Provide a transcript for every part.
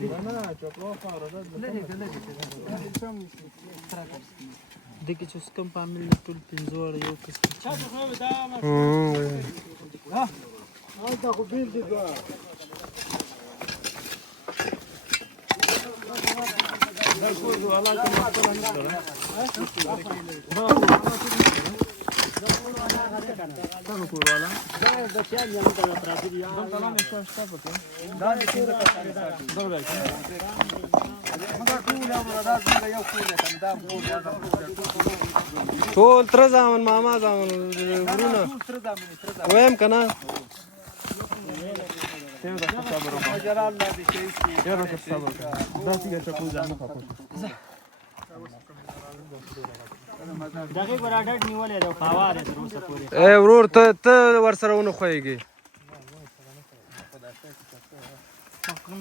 دي دغه چې کوم فامیل ټول 15 وړ یو کس دا خو بیل دي دا کور دی الله ته مخته نه دا کور والا دا بچیان یې نه پراته دي دا تلان یې څه پته دا دې څنګه کار دا راځي مګر ټول یو راځي دا یو کور دی دا ټول تر ځامن ماما ځامن ورونه ویم کنه ته دا صبر وکړه جلال الله دې شي یا دا صبر وکړه دا څنګه چې کوم ځان نه خاطر دغه ګراډټ نیولې دا فواره تر اوسه پورې اے ورور ته ور سره ونه خوېږي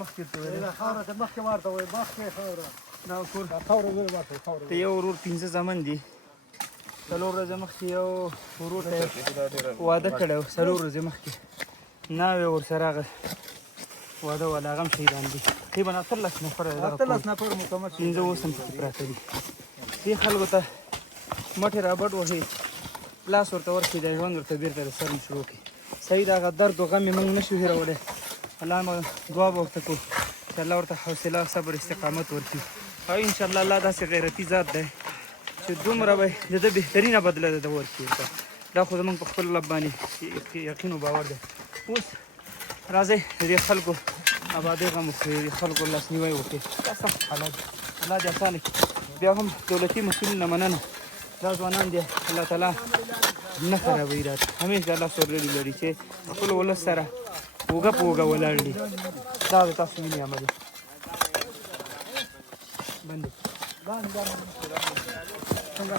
مخکې ته دا خاوره ته مخکې ورته وای مخکې خاوره دا کور خاوره وای ورته خاوره ته یو ورور 15 زمن دي څلور ورځې مخکې یو ورور ته واده کړو څلور ورځې مخکې ناوې ورسره هغه واده ولا هغه هم شهیدان دي تقریبا 18 نفر 18 نفر مکمل 15 اوس هم پکې پراته دي دې خلکو ته مټې رابټ وهي لاس ورته ورکړي د ژوند ورته بېرته د سر شروع کړي صحیح د هغه درد و غم یې موږ نشو هېرولی الله موږ دعا به ورته کوو چې الله ورته حوصله صبر استقامت ورکړي او انشاءالله الله داسې غیرتي ذات دی چې دومره به د ده بهترینه بدله ده ورکړي دا خو زموږ په خپل رب باندې یقین و باور دی اوس راځئ د دې خلکو آبادۍ غم وکړي د خلکو لاسنیوی وکړي دا سخت حالات الله دې اسانه کړي بیا هم دولتي مسؤلینه مننه دا ځوانان دي الله تعالی نه خرابوي راته همیشه الله سورلي لري چې خپل ولس سره اوږه په اوږه ولاړ دي دا د تاسو وینې عملي بندې څنګه